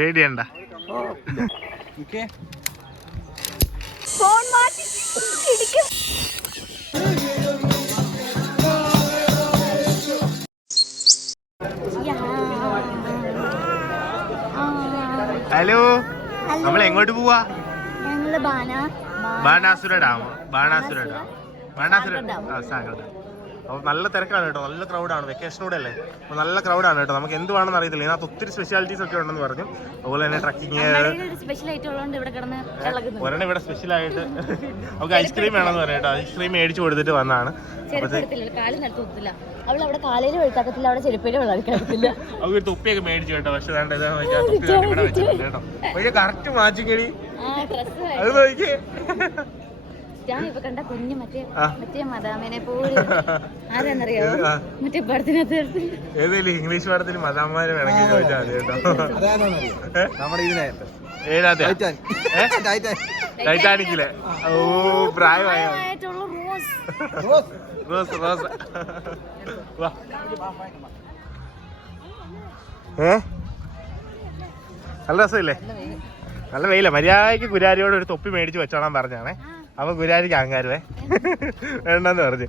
പേടിയണ്ട. Hello, നമ്മൾ എങ്ങോട്ട് പോവാ? ബാണാസുര ഡാം. അപ്പോൾ നല്ല തിരക്കാണ് കേട്ടോ, നല്ല ക്രൗഡാണ്. വെക്കേഷനൂടെ അല്ലേ, അപ്പോൾ നല്ല ക്രൗഡാണ് കേട്ടോ. നമുക്ക് എന്ത് വേണമെന്ന് അറിയത്തില്ല. ഇതിനകത്ത് ഒത്തിരി സ്പെഷ്യാലിറ്റീസ് ഒക്കെ ഉണ്ടെന്ന് പറഞ്ഞു. അതുപോലെ തന്നെ ട്രക്കിങ് ഒരെണ്ണം ഇവിടെ സ്പെഷ്യലായിട്ട് നമുക്ക് ഐസ്ക്രീം വേണമെന്ന് പറഞ്ഞു കേട്ടോ. ഐസ്ക്രീം മേടിച്ച് കൊടുത്തിട്ട് വന്നതാണ്. അവർക്ക് തൊപ്പിയൊക്കെ മേടിച്ചു കേട്ടോ. പക്ഷെ ഇവിടെ വെച്ചിട്ടുണ്ട് കേട്ടോ. പക്ഷേ കറക്റ്റ് മാച്ചിങ്ങടി അത് നോക്കിയേ. കണ്ട കുഞ്ഞു മറ്റേ മദാമേനെ പോലെ ആരാന്നറിയാമോ? മറ്റേ പടത്തിനകത്ത് ഏതെങ്കിലും ഇംഗ്ലീഷ് പടത്തിൽ മദാമാരെ വേണമെങ്കിൽ ചോദിച്ചാൽ മതി കേട്ടോ. ടൈറ്റാനിക്കിലെ പ്രായമായ റോസ് റോസ്. നല്ല രസമില്ലേ? നല്ല വെയില. മര്യാദയ്ക്ക് കുരാരിയോട് ഒരു തൊപ്പി മേടിച്ച് വെച്ചോളാൻ പറഞ്ഞാണേ. അപ്പൊ കുരാരിക്ക് അഹങ്കാരമേ വേണ്ടെന്ന് പറഞ്ഞു.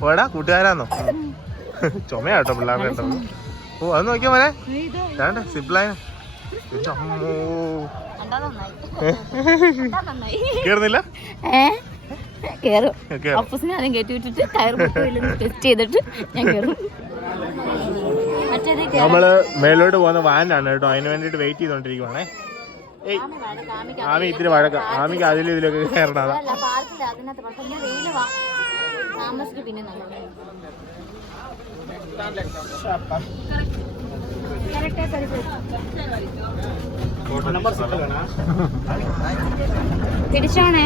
പോടാ കൂട്ടുകാരാന്നോ? ചുമയാട്ടോ പിള്ളേരുടെ കേട്ടോ. ഓ അത് നോക്കിയോ മോനെ, വേണ്ട സിപ്ലൈൻ. കേറുന്നില്ല? നമ്മള് മേലോട്ട് പോകുന്ന വാനാണ് കേട്ടോ. അതിന് വേണ്ടിട്ട് വെയിറ്റ് ചെയ്തോണ്ടിരിക്കുവാണേ. ആമി ഇത്തിരി വഴക്ക. ആമിക്ക് അതിലും ഇതിലൊക്കെ കയറണതാ. തിരിച്ചോണേ.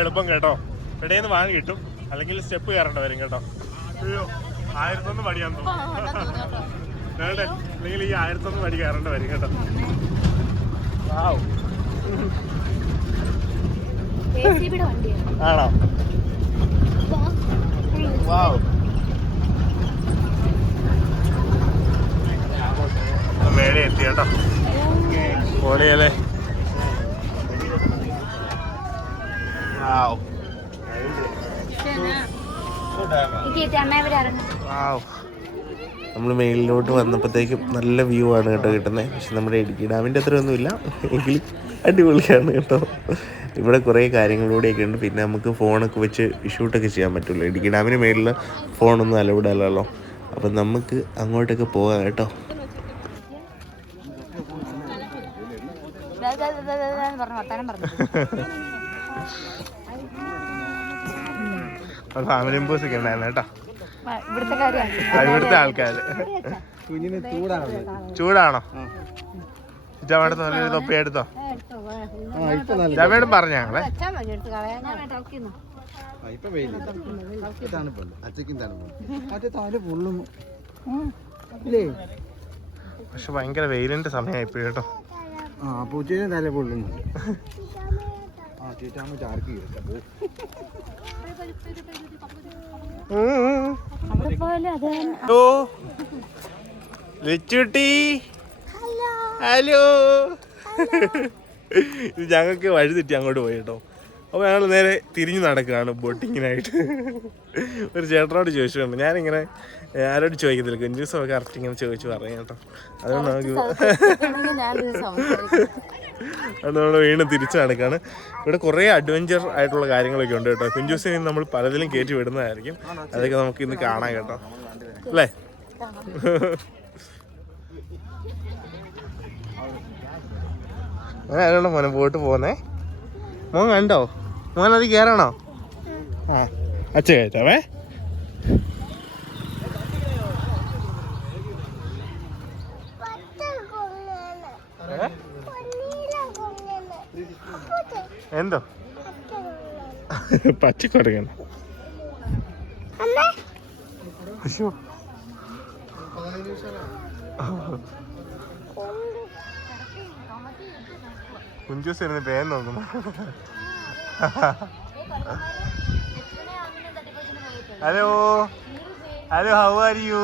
എളുപ്പം കേട്ടോ. ഇടയിന്ന് വാങ്ങി കിട്ടും, അല്ലെങ്കിൽ സ്റ്റെപ്പ് കയറേണ്ട വരും കേട്ടോ. 1001 പടിയാന്ന് തോന്നുന്നു. അല്ലെങ്കിൽ ഈ 1001 പടി കയറേണ്ട വരും കേട്ടോ. ആണോ? മേലെ എത്തി കേട്ടോ. പൊളിയല്ലേ? നമ്മൾ മേലിലോട്ട് വന്നപ്പോഴത്തേക്കും നല്ല വ്യൂ ആണ് കേട്ടോ കിട്ടുന്നത്. പക്ഷെ നമ്മുടെ ഇടുക്കി ഡാമിൻ്റെ അത്രയൊന്നുമില്ല, എങ്കിലും അടിപൊളിയാണ് കേട്ടോ. ഇവിടെ കുറേ കാര്യങ്ങളൂടെയൊക്കെ ഉണ്ട്. പിന്നെ നമുക്ക് ഫോണൊക്കെ വെച്ച് ഷൂട്ടൊക്കെ ചെയ്യാൻ പറ്റുള്ളൂ. ഇടുക്കി ഡാമിന് മേളിൽ ഫോണൊന്നും അലൗഡ് അല്ലല്ലോ. അപ്പം നമുക്ക് അങ്ങോട്ടൊക്കെ പോകാം കേട്ടോ. ഫാമിലി മെമ്പേഴ്സ് ഒക്കെ ഉണ്ടായിരുന്നു കേട്ടോ. ഇവിടുത്തെ ആൾക്കാര്. ചൂടാണോ? ജാമേടത്ത് നല്ലൊരു തൊപ്പി എടുത്തോ. ജാമേടും പറഞ്ഞ ഞങ്ങളെ പക്ഷെ ഭയങ്കര വെയിലിന്റെ സമയമായിപ്പോയി കേട്ടോ. ഹലോ. ഇത് ഞങ്ങൾക്ക് വഴി തെറ്റി അങ്ങോട്ട് പോയി കേട്ടോ. അപ്പോൾ ഞങ്ങൾ നേരെ തിരിഞ്ഞു നടക്കുകയാണ് ബോട്ടിങ്ങിനായിട്ട്. ഒരു ചേട്ടനോട് ചോദിച്ചിട്ടുണ്ട്. ഞാനിങ്ങനെ ആരോട് ചോദിക്കത്തില്ല, കുഞ്ചൂസൊക്കെ കറക്റ്റ് ഇങ്ങനെ ചോദിച്ചു പറയാം കേട്ടോ. അതുകൊണ്ട് നമ്മൾ വീണ്ടും തിരിച്ചു നടക്കുകയാണ്. ഇവിടെ കുറേ അഡ്വഞ്ചർ ആയിട്ടുള്ള കാര്യങ്ങളൊക്കെ ഉണ്ട് കേട്ടോ. കുഞ്ചൂസിനെ നമ്മൾ പലതിലും കയറ്റി വിടുന്നതായിരിക്കും. അതൊക്കെ നമുക്ക് ഇന്ന് കാണാം കേട്ടോ, അല്ലേ? അങ്ങനെ ആരാണോ മോനെ പോയിട്ട് പോകുന്നേ? മോൻ കണ്ടോ? മോൻ അത് കയറണോ? ആ അച്ഛ കയറ്റാവേ. എന്തോ പച്ചക്കൊടുക്കണം? അയ്യോ കുഞ്ചൂസ് ഇരുന്ന് പേൻ നോക്കുന്നു. Hello hello, how are you?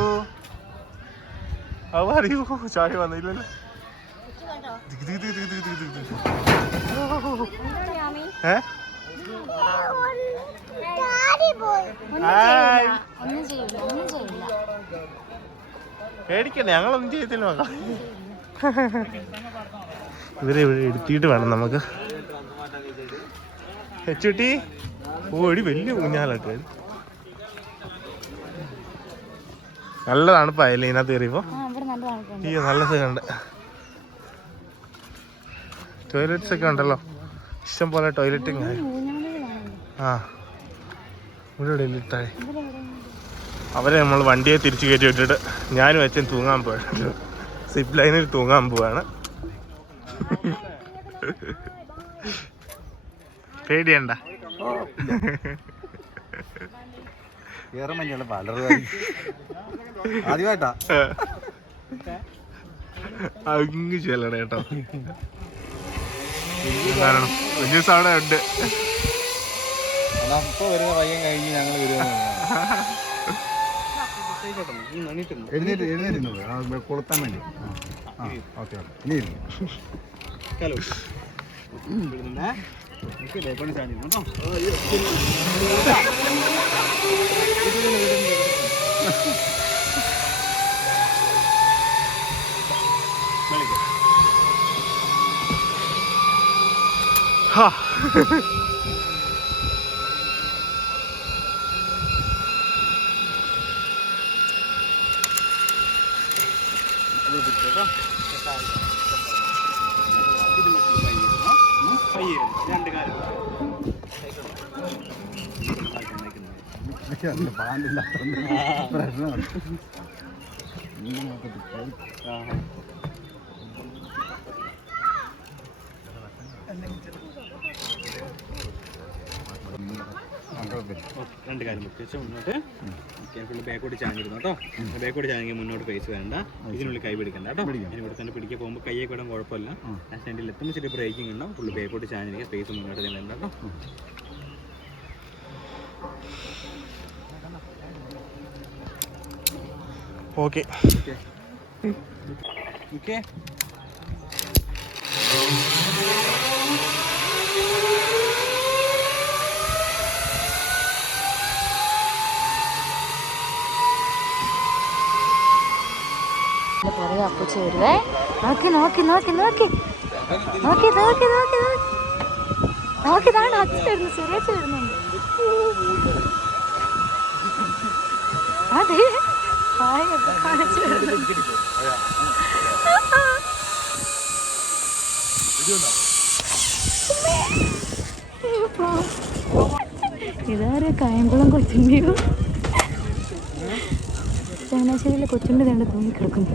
How are you? ചാടി വന്നില്ലല്ലോ. പേടിക്കണ്ട, ഞങ്ങളൊന്നും ചെയ്യത്തില്ല നോക്കാം. ഇവരെ ഇവിടെ എടുത്തിട്ട് വേണം നമുക്ക്. ഹെച്ചുട്ടി ഓടി വലിയ ഊഞ്ഞാലൊക്കെ. നല്ല തണുപ്പായല്ലേ ഇതിനകത്ത് കയറിയപ്പോ? അയ്യോ നല്ല സുഖമുണ്ട്. ടോയ്ലറ്റ്സ് ഒക്കെ ഉണ്ടല്ലോ, ഇഷ്ടം പോലെ ടോയ്ലറ്റിങ്. ആ ഇവിടെ താഴെ അവരെ നമ്മൾ വണ്ടിയെ തിരിച്ചു കയറ്റി വിട്ടിട്ട് ഞാനും അച്ഛൻ തൂങ്ങാൻ പോവാണ്. സിപ്പ് ലൈനിൽ തൂങ്ങാൻ പോവാണ്. പേടിയണ്ട. ആദ്യമായിട്ടാ അങ്ങ് ചെല്ലണ കേട്ടോ. കാരണം കുഞ്ഞൂസ് അവിടെ ഉണ്ട്. അപ്പൊ വരുന്ന പയ്യൻ കഴിഞ്ഞ് ഞങ്ങൾ എഴുന്നേറ്റ് കൊളുത്താൻ വേണ്ടി. ഓക്കെ ഇനി ഹലോ രണ്ട് കാര്യം വെച്ച് മുന്നോട്ട് ഫുള്ള് ബാക്കോട്ട് ചാഞ്ഞിരുന്നു കേട്ടോ. ബാക്കോട്ട് ചാഞ്ഞെങ്കിൽ മുന്നോട്ട് ഫേസ് വേണ്ട, ഇതിനുള്ളിൽ കൈ പിടിക്കണ്ട കേട്ടോ. ഇനി ഇവിടെ തന്നെ പിടിക്കാൻ പോകുമ്പോൾ കയ്യെ കൂടാൻ കുഴപ്പമില്ല. ആ സ്റ്റാൻഡിൽ എത്തുമ്പോൾ ചെറിയ ബ്രേക്കിംഗ് ഉണ്ടാവും. ഫുള്ള് ബാക്കോട്ട് ചാഞ്ഞിരിക്കുക, സ്പേസ് മുന്നോട്ട് വേണ്ട കേട്ടോ. ഓക്കെ ഓക്കെ പുറകെ അപ്പൂച്ച വരുവേ. നോക്കി നോക്കി നോക്കി നോക്കി നോക്കി നോക്കി നോക്കി നോക്കി ഇതാണ് അച്ഛൻ വരുന്നു, സുരേഷ് വരുന്നുണ്ട്. അതെ കാണിച്ചു വരുന്നുണ്ട്. ഇതാരെ കായംകുളം കൊച്ചിൻ്റെയോ ചങ്ങനാശ്ശേരിയിലെ കൊച്ചുണ്ടി കണ്ട് തൂങ്ങിക്കിടക്കുന്നു.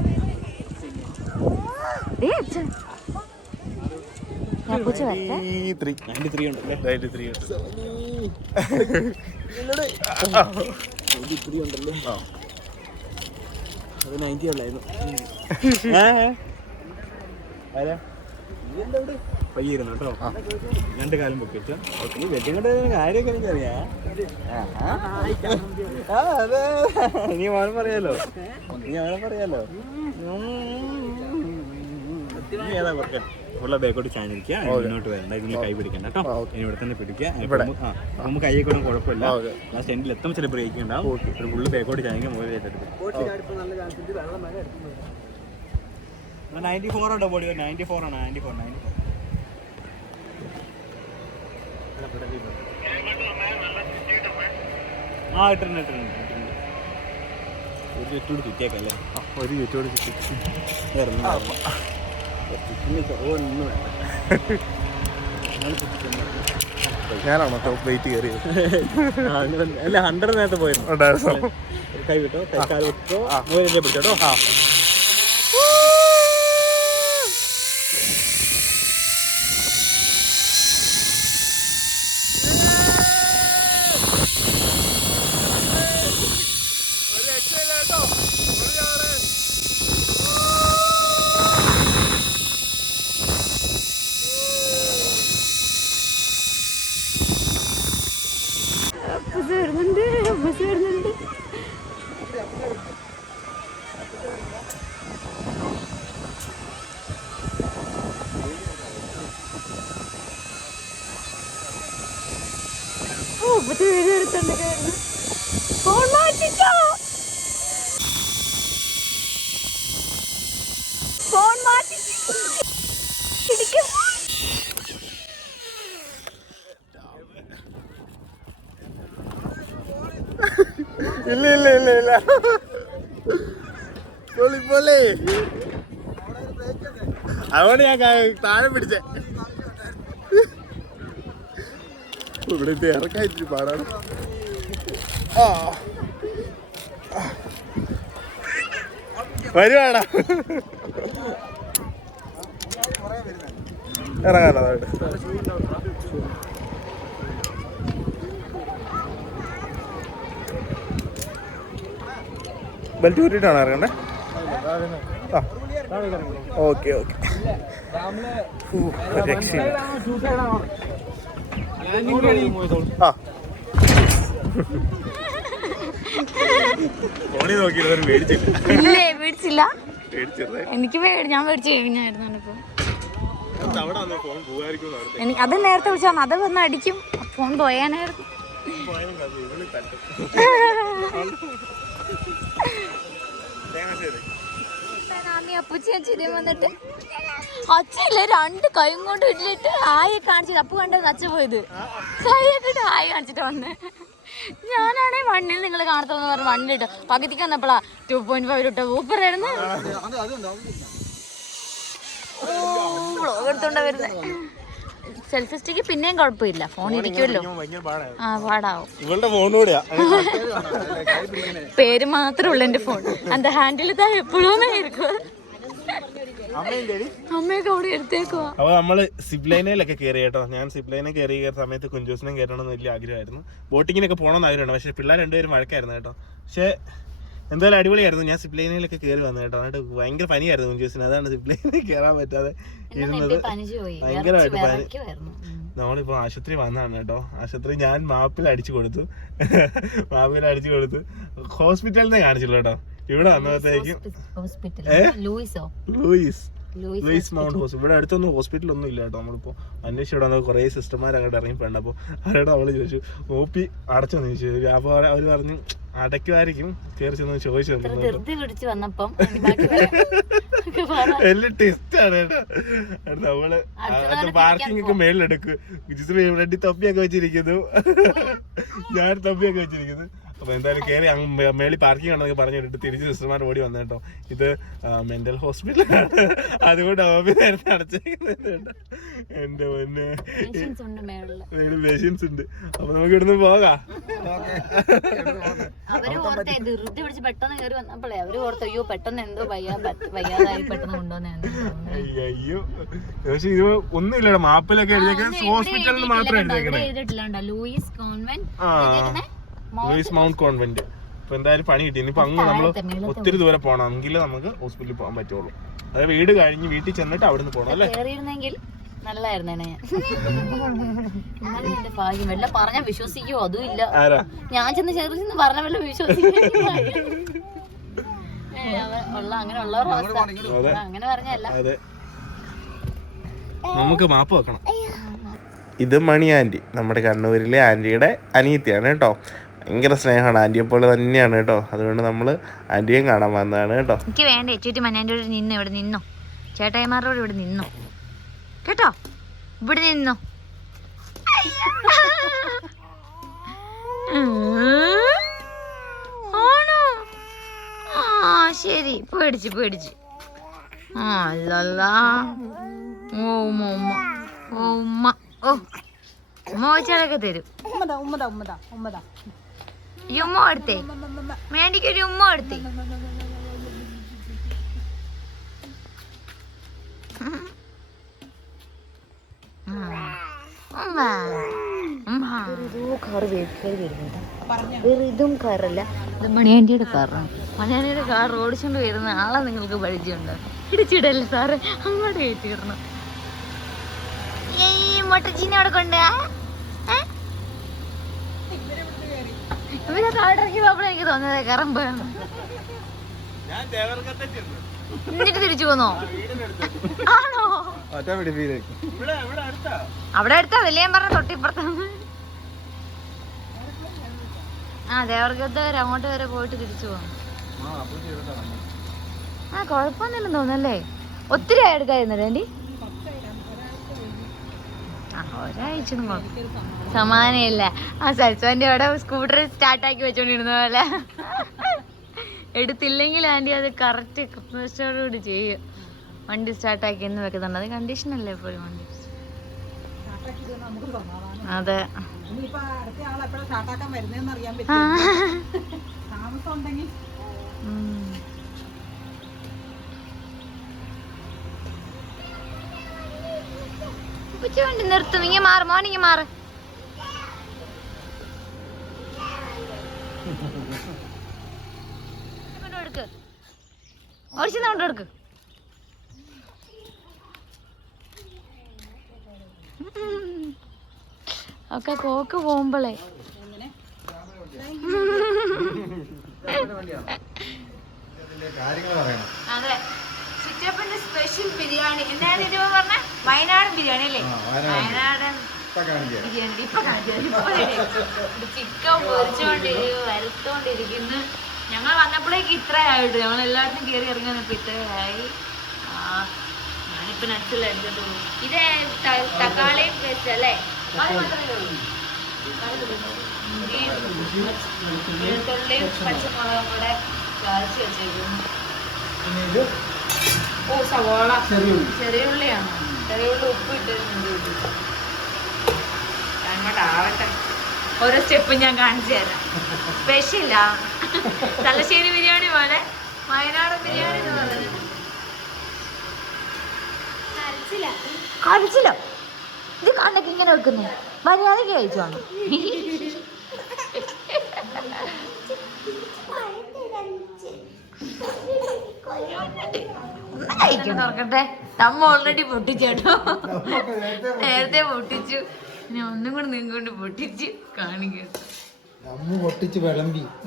ഞാൻ പൂച്ച വരട്ടെ. 93 ഉണ്ടല്ലേ? 93 ഉണ്ടല്ലോ. അത് 90 ഉള്ളായിരുന്നു. പയ്യിരുന്നു കേട്ടോ. രണ്ട് കാലം പൊക്കിച്ച വെട്ടിങ്ങോട്ട് കാര്യമൊക്കെ എനിക്കറിയാം. അതെ നീ മോനെ പറയാലോ, നീ ഏതാ കുറയ്ക്കാൻ ഉള്ള ബാക്കോട്ട് ചാഞ്ഞിരിക്കുക. മുന്നോട്ട് വരണ്ട, ഇതിന് കൈ പിടിക്കണ്ട കേട്ടോ. ഇനി ഇവിടെ തന്നെ പിടിക്കുക. നമുക്ക് കൈ കൂടെ കുഴപ്പമില്ല. ലാസ്റ്റ് എൻഡിൽ എത്തുമ്പോൾ ചില ബ്രേക്ക് ഉണ്ടാവും. ഒരു ഫുള്ള് ബാക്കോട്ട് ചാഞ്ഞെങ്കിൽ മുകളിൽ 94 ഉണ്ടോ ബോഡി? 94 ആണ്. 94 ആ ഇട്ടുണ്ട്. ഒരു ചുറ്റോട് ചുറ്റിയേക്കല്ലേ? ഒരു ചുറ്റോട് ചുറ്റി ഒന്നും വേണ്ട. ഞാനാണോ ടോപ്പ് വെയിറ്റ് കയറിയത്? അല്ല 100 നേരത്തെ പോയിരുന്നു. കൈ വിട്ടോ, കൈക്കാൽ വിട്ടോ, മൂന്നിലെ പിടിച്ചോട്ടോ. അപ്പൂസ് വരുന്നുണ്ട്. ഫോൺ മാറ്റിച്ചോ, ഫോൺ മാറ്റി ഇല്ല പൊളി അതുകൊണ്ട് ഞാൻ താഴെ പിടിച്ചേ. ഇവിടെ ഇറക്കായിട്ടിരി പാടാണ്. വരുവാടാ ഇറങ്ങാനോ ബെൽറ്റ് കൂട്ടിയിട്ടാണോ ഇറങ്ങണ്ടേ? ഓക്കെ രക്ഷയില്ല. ഫോണിൽ നോക്കിയിട്ട് മേടിച്ചില്ല. എനിക്ക് ഞാൻ മേടിച്ചു കഴിഞ്ഞായിരുന്നു. എനിക്ക് അത് നേരത്തെ വിളിച്ചാൽ അത് വന്ന് അടിക്കും. ഫോൺ പോയാനായിരുന്നു. അപ്പൂച്ചി അച്ഛനും വന്നിട്ട് അച്ഛയില്ല 2 കൈയും കൊണ്ട് ഇട്ടിട്ട് ആയി കാണിച്ചിട്ട് അപ്പു കണ്ടത് അച്ഛ പോയത് കൈയൊക്കെ ആയി കാണിച്ചിട്ട് വന്ന്. ഞാനാണെ വണ്ണിൽ നിങ്ങൾ കാണത്തോന്ന് പറഞ്ഞ് വണ്ണിലിട്ട് പകുതിക്ക് വന്നപ്പോഴാ 2.5 ഇട്ട ഊപ്പറായിരുന്നു. വ്ളോഗ് എടുത്തോണ്ടാ വരുന്നത്. സെൽഫി സ്റ്റിക്ക് പിന്നെയും കുഴപ്പമില്ല, ഫോൺ ഇരിക്കുമല്ലോ. പാടാവും. പേര് മാത്രമേ ഉള്ളു എന്റെ ഫോൺ. അന്ത ഹാൻഡിൽ താ എപ്പോഴും അമ്മയൊക്കെ അവിടെ എടുത്തേക്കുവാ. അപ്പൊ നമ്മള് സിപ്ലൈനയിലൊക്കെ കയറി കേട്ടോ. ഞാൻ സിപ്ലൈനെ കയറിയ സമയത്ത് കുഞ്ചൂസിനും കയറണമെന്ന് വലിയ ആഗ്രഹമായിരുന്നു. ബോട്ടിങ്ങിനൊക്കെ പോകണമെന്ന് ആഗ്രഹമുണ്ട്. പക്ഷെ പിള്ളേർ 2 പേരും വഴക്കായിരുന്നു കേട്ടോ. പക്ഷെ എന്തായാലും അടിപൊളിയായിരുന്നു. ഞാൻ സിപ്ലൈനയിലൊക്കെ കയറി വന്നു കേട്ടോ. എന്നിട്ട് ഭയങ്കര പനിയായിരുന്നു കുഞ്ചൂസിന്. അതാണ് സിപ്ലൈനിൽ കയറാൻ പറ്റാതെ ഇരുന്നത്. ഭയങ്കരമായിട്ട് പനി. നമ്മളിപ്പോ ആശുപത്രി വന്നതാണ് കേട്ടോ. ആശുപത്രി ഞാൻ മാപ്പിൽ അടിച്ചു കൊടുത്തു. ഹോസ്പിറ്റലിനെ കാണിച്ചുള്ളൂ കേട്ടോ. ഇവിടെ വന്നപ്പോഴത്തേക്കും ലൂയിസ് മൗണ്ട് ഹോസ്പിറ്റൽ. ഇവിടെ അടുത്തൊന്നും ഹോസ്പിറ്റലൊന്നും ഇല്ല കേട്ടോ. നമ്മളിപ്പോൾ അന്വേഷിച്ച് ഇവിടെ വന്നപ്പോൾ കുറേ സിസ്റ്റർമാർ അങ്ങോട്ട് ഇറങ്ങിപ്പോണ്ട്. അപ്പോൾ അവരോട് അവള് ചോദിച്ചു OP അടച്ചോന്ന് ചോദിച്ചു. അപ്പോൾ അവർ പറഞ്ഞു അടയ്ക്കുമായിരിക്കും. കയറി ചെന്ന് ചോദിച്ചു എല്ലാം ടെസ്റ്റാണ് കേട്ടോ. നമ്മള് പാർക്കിംഗ് ഒക്കെ മേളിലെടുക്കും. റെഡി തൊപ്പിയൊക്കെ വെച്ചിരിക്കുന്നു. ഞാൻ തൊപ്പിയൊക്കെ വെച്ചിരിക്കുന്നു. അപ്പൊ എന്തായാലും കയറി മേളി പാർക്കിംഗ് ആണെന്നൊക്കെ പറഞ്ഞിട്ട് തിരിച്ച് സിസ്റ്റർമാർ ഓടി വന്നു കേട്ടോ. ഇത് മെന്റൽ ഹോസ്പിറ്റലാണ്, അതുകൊണ്ട് ഓപ്പി നേരത്തെ അടച്ചേക്കുന്നുണ്ട്. എന്റെ പൊന്നെ പേഷ്യൻസ് ഉണ്ട്. അപ്പൊ നമുക്ക് ഇവിടുന്ന് പോകാം. അയ്യോ പക്ഷെ ഇത് ഒന്നുമില്ല. മാപ്പിലൊക്കെ ഹോസ്പിറ്റലിൽ മാത്രമേ എഴുതിയേക്കണേ. Luis mount convent. അപ്പൊ എന്തായാലും പണി കിട്ടി. ഇനിയിപ്പോ അങ്ങ് നമ്മള് ഒത്തിരി ദൂരെ പോകണം, എങ്കിലേ നമുക്ക് ഹോസ്പിറ്റലിൽ പോകാൻ പറ്റുള്ളൂ. അതായത് വീട് കഴിഞ്ഞ് വീട്ടിൽ ചെന്നിട്ട് അവിടെ നിന്ന് പോകണം അല്ലേ? പറഞ്ഞ വിശ്വസിക്കോ? അതും ഇല്ല. ഞാൻ ചെന്ന് ചെറിയ പറഞ്ഞ വല്ല വിശ്വസിക്കും. അങ്ങനെ ഉള്ളവർ അങ്ങനെ പറഞ്ഞല്ല. അതെ, നമുക്ക് മാപ്പ് വെക്കണം. ഇത് മണി ആൻറ്റി, നമ്മുടെ കണ്ണൂരിലെ ആൻറ്റിയുടെ അനിയത്തിയാണ് കേട്ടോ. ഭയങ്കര സ്നേഹമാണ്, ആൻറ്റിയെ പോലെ തന്നെയാണ് കേട്ടോ. അതുകൊണ്ട് നമ്മൾ ആൻറ്റിയെ കാണാൻ വന്നതാണ് കേട്ടോ. എനിക്ക് വേണ്ട ചുറ്റി മഞ്ഞാൻ്റെ നിന്നോ, ഇവിടെ നിന്നോ, ചേട്ടായിമാരോട് ഇവിടെ നിന്നോ കേട്ടോ, ഇവിടെ നിന്നോ. ആണോ? ആ ശരി, പേടിച്ച്. ആ അല്ലല്ല. ഓ ഉമ്മ ഓ ഉമ്മ വെച്ചാലൊക്കെ തരും. ഈ ഉമ്മ എടുത്തേ, മേണ്ടിക്കൊരു ഉമ്മ എടുത്തേ. ഇതും കാറല്ല, ഇത് മണിയാൻറ്റിയുടെ കാറാണ്. മണിയാൻറ്റിയുടെ കാർ ഓടിച്ചോണ്ട് വരുന്ന ആളെ നിങ്ങൾക്ക് പരിചയമുണ്ടോ? ഇടിച്ചിടല്ലേ സാറ്, അങ്ങോട്ട് കയറ്റിയിടണം. ഈ മൊട്ടച്ചീനെ അവിടെ കൊണ്ട് പിന്നെ താഴേക്ക് പോകുമ്പോൾ എനിക്ക് തോന്നുന്നത് കറമ്പ് എന്നിട്ട് തിരിച്ചു പോന്നോ? ആണോ? അവിടെ അടുത്താ വലിയ പറഞ്ഞ തൊട്ടിപ്പുറത്താണ്. ആ ദേവർഗത്ത് വരെ അങ്ങോട്ട് വരെ പോയിട്ട് തിരിച്ചു പോന്നു. ആ കുഴപ്പമൊന്നുമില്ലെന്ന് തോന്നുന്നല്ലേ. ഒത്തിരി ആയി എടുക്കായിരുന്നല്ലേ ആൻറ്റി? ആ ഒരാഴ്ച സമാനമില്ല. ആ സൽസോന്റെ അവിടെ സ്കൂട്ടർ സ്റ്റാർട്ടാക്കി വെച്ചോണ്ടിരുന്ന പോലെ എടുത്തില്ലെങ്കിൽ ആൻറ്റി അത് കറക്റ്റ് കൃത്യനിഷ്ഠയോടുകൂടി ചെയ്യും. വണ്ടി സ്റ്റാർട്ടാക്കി എന്ന് വെക്കുന്നുണ്ട്. അത് കണ്ടീഷനല്ലേ എപ്പോഴും വണ്ടി. അതെ വണ്ടി നിർത്തും. ഇങ്ങനെ മാറ് മോനിങ്ങ മാറ്. എടുക്ക് ഓടിച്ചെന്ന് എടുക്ക്. ഒക്കെ കോക്ക് പോകുമ്പോളേ അതെ. ചിറ്റപ്പന്റെ സ്പെഷ്യൽ ബിരിയാണി എന്താണ് ഇത് പറഞ്ഞ? വയനാടൻ ബിരിയാണി അല്ലേ? വയനാടൻ ബിരിയാണി ഇപ്പൊ ചിക്കൻ വറുത്തോണ്ടിരിക്കുന്നു. ഞങ്ങൾ വന്നപ്പോഴേക്ക് ഇത്രയായിട്ട് ഞങ്ങൾ എല്ലായിടത്തും കയറി ഇറങ്ങാനപ്പോ ഇത്രയായി. ഞാനിപ്പോ നട്സെല്ലാം എടുത്തിട്ടുള്ളൂ. ഇത് തക്കാളി പേസ്റ്റ് അല്ലേ? വെളുത്തുള്ളിയും പച്ചമുളകും കൂടെ ചതച്ച് വെച്ചേക്കുന്നു. ഓ സവാള ചെറിയ ഉള്ളിയാണോ? ചെറിയ ഉള്ളി ഉപ്പ് ഇട്ടിട്ടുണ്ട്. അങ്ങോട്ട് ആവട്ടെ. ഓരോ സ്റ്റെപ്പും ഞാൻ കാണിച്ചു തരാം. സ്പെഷ്യലാ തലശ്ശേരി ബിരിയാണി പോലെ വയനാടൻ ബിരിയാണി എന്ന് പറയുന്നത്. കഴിച്ചില്ല. ഇത് കണ്ടൊക്കെ ഇങ്ങനെ വെക്കുന്നേ മര്യാദക്ക് കഴിച്ചോണം. നോക്കട്ടെ. നമ്മ ഓൾറെഡി പൊട്ടിച്ചേട്ടോ. നേരത്തെ പൊട്ടിച്ചു. ഇനി ഒന്നും കൂടെ നിങ്ങോട്ട് പൊട്ടിച്ച് കാണിക്കും.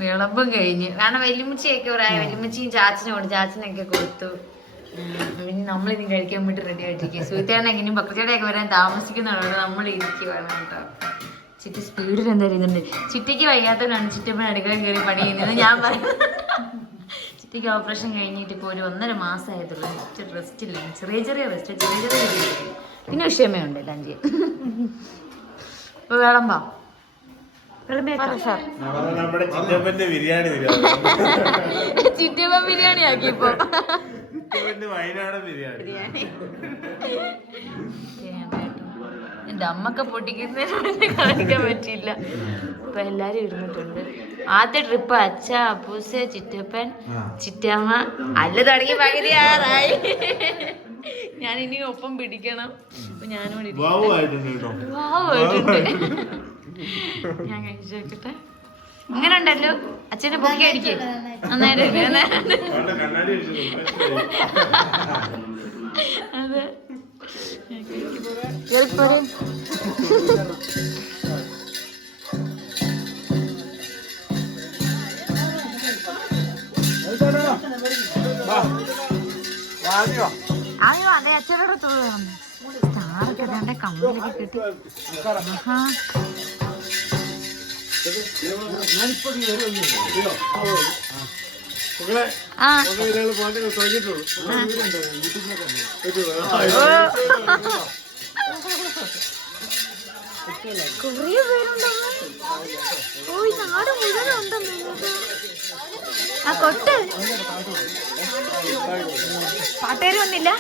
വിളമ്പും കഴിഞ്ഞ്. കാരണം വല്യമ്മച്ചിയൊക്കെ പറയാം. വല്യമ്മച്ചിയും ചാച്ചനും കൊടുത്തു. ചാച്ചനൊക്കെ കൊടുത്തു. പിന്നെ നമ്മളിനി കഴിക്കാൻ വേണ്ടി റെഡി ആയിട്ടിരിക്കുക. സുഹൃത്തേനെ എങ്ങനെയും ബക്രച്ചേടയൊക്കെ വരാൻ താമസിക്കുന്നതാണ്. നമ്മൾ ഇരിക്കുവാണ് കേട്ടോ. ചിറ്റി സ്പീഡിൽ എന്താ ചെയ്യുന്നുണ്ട്. ചിറ്റിക്ക് വയ്യാത്തവരാണ് ചിറ്റപ്പൻ അടുക്കള കയറി പണി ചെയ്യുന്നത് ഞാൻ പറയും. ചിറ്റിക്ക് ഓപ്പറേഷൻ കഴിഞ്ഞിട്ട് ഇപ്പോൾ ഒരു 1.5 മാസമായതുള്ളൂ. റെസ്റ്റ് ഇല്ല. ചെറിയ റെസ്റ്റ് ചെറിയ രീതിയിൽ. പിന്നെ വിഷയമേ ഉണ്ട് എല്ലാം ചെയ്യാൻ. ഇപ്പൊ വിളമ്പാ ചിറ്റപ്പൻ ബിരിയാണി ആക്കിയപ്പോ എന്റെ അമ്മക്കെ പൊട്ടിക്കുന്നതിന് കാണിക്കാൻ പറ്റിയില്ല. ഇപ്പൊ എല്ലാരും ഇരുന്നിട്ടുണ്ട്. ആദ്യ ട്രിപ്പ് അച്ഛ, അപ്പൂസ്, ചിറ്റപ്പൻ, ചിറ്റമ്മ അല്ല തുടങ്ങി പകുതിയാറായി. ഞാൻ ഇനി ഒപ്പം പിടിക്കണം. അപ്പൊ ഞാനും ഞാൻ കഴിച്ചു നോക്കട്ടെ. അങ്ങനെ ഉണ്ടല്ലോ. അച്ഛനെ പൊക്കി അടിക്കേ നന്നായിട്ട്. അതെ അതെ അച്ഛനോട് തോന്നുന്നു. സ്റ്റാറൊക്കെ വേണ്ട കമ്പിലൊക്കെ കിട്ടി. കൊറേ പേരുണ്ടോ? ഓ ഈ നാട് മുഴുവൻ ഉണ്ടെന്ന്. ആ കൊട്ട് പാട്ടുകാർ വന്നില്ല.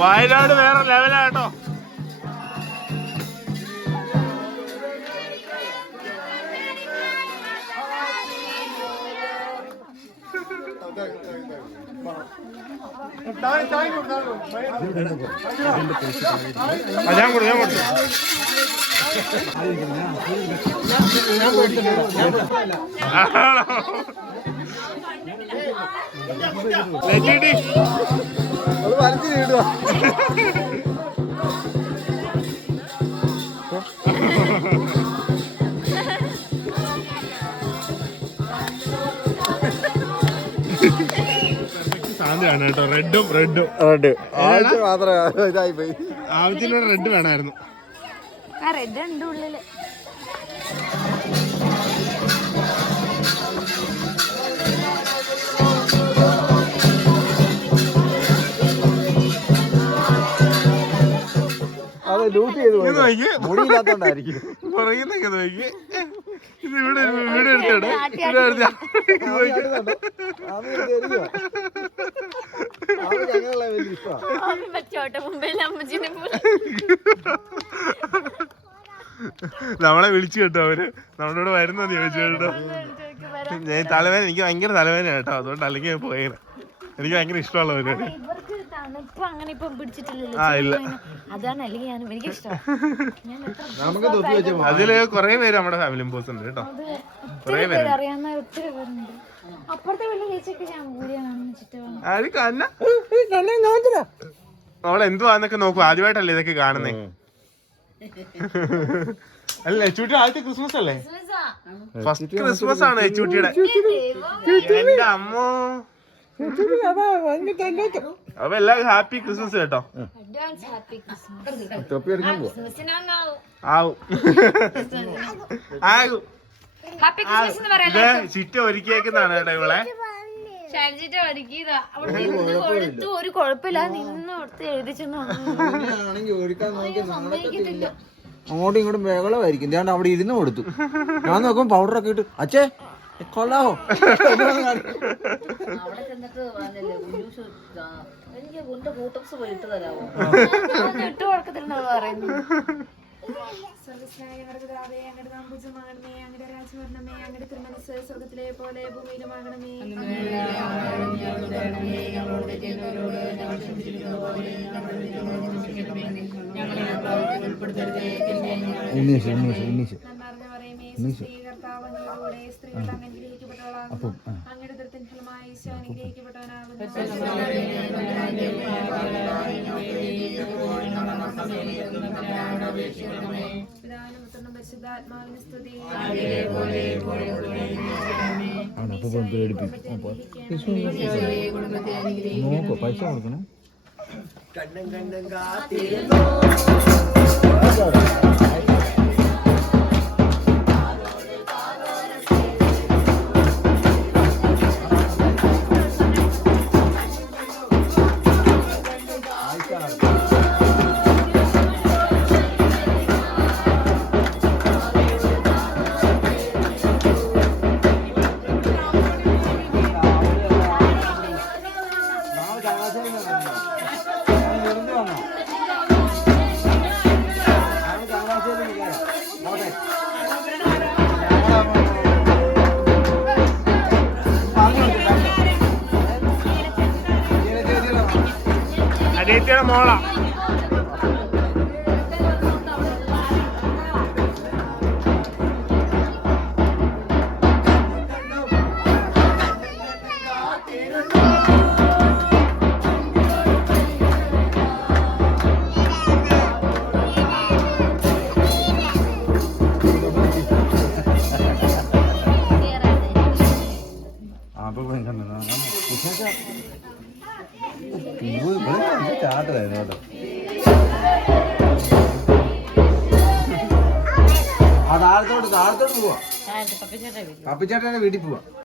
വയനാട് വേറെ ലെവലാട്ടോ. ഞാൻ കൊടുത്തു വലിച്ചു നീടുക. സാധ്യമാണ് കേട്ടോ. റെഡ് ആഴ്ച മാത്രമേ ഇതായി പോയി. ആവശ്യത്തിലൂടെ റെഡ് വേണമായിരുന്നു. ആ റെഡ് ഉണ്ട് ഉള്ളില്. അത് ലൂട്ട് ചെയ്ത് മുടിയില്ലാത്തോണ്ടായിരിക്കും. പറയുന്നൊക്കെ നോക്കി. ഇത് ഇവിടെ എടുത്തോടെ നമ്മളെ വിളിച്ചു കേട്ടോ അവര്. നമ്മുടെ ഇവിടെ വരുന്നത് ചോദിച്ചു കേട്ടോ. ഞാൻ തലവേദന, എനിക്ക് ഭയങ്കര തലവേദന കേട്ടോ. അതുകൊണ്ട് അല്ലെങ്കിൽ ഞാൻ പോയേനെ. എനിക്ക് ഭയങ്കര ഇഷ്ടമുള്ള പരിപാടി. അതില് കൊറേ പേര് നമ്മുടെ ഫാമിലി മെമ്പേഴ്സ് ഉണ്ട് കേട്ടോ. കൊറേ പേര് അവളെന്തുവാന്നൊക്കെ നോക്കും. ആദ്യമായിട്ടല്ലേ ഇതൊക്കെ കാണുന്നേ. അല്ല ചൂട്ടി ആദ്യത്തെ ക്രിസ്മസ് അല്ലേ? ഫസ്റ്റ് ക്രിസ്മസ് ആണ് ചൂട്ടിയുടെ. എന്റെ അമ്മോ. അപ്പൊ എല്ലാവരും ഹാപ്പി ക്രിസ്മസ് കേട്ടോ. ചിറ്റ ഒരുക്കിയേക്കുന്നതാണ് കേട്ടോ ഇവളെ. ഒരു കുഴപ്പമില്ല, നിന്ന് എഴുതിച്ചൊന്നും അങ്ങോട്ടും ഇങ്ങോട്ടും ബഹളമായിരിക്കും. ഞാൻ അവിടെ ഇരുന്ന് കൊടുത്തു. ഞാൻ നോക്കുമ്പോ പൗഡറൊക്കെ ഇട്ട് അച്ഛേ കൊള്ളാവോ. സ്വർഗത്തിലെ പോലെ ഭൂമിയിലുമാകണമേ. സ്ത്രീകൾ അനുഗ്രഹിക്കപ്പെട്ടവളാകുന്നു. അങ്ങയുടെ ദൃത്തിൻ ഫലമായി ഈശോ അനുഗ്രഹിക്കപ്പെട്ടവനാകുന്നു. പിതാവിനും പുത്രനും പരിശുദ്ധാത്മാവിനും സ്തുതി. നോക്കോ പൈസ കൊടുക്കണം. അനിയത്തിയുടെ മോളാ. ചാട്ടലായിരുന്നു കേട്ടോ. താഴത്തോട്ട് പോവാ. പപ്പിച്ചേട്ടന്റെ വീട്ടിൽ പോവാ.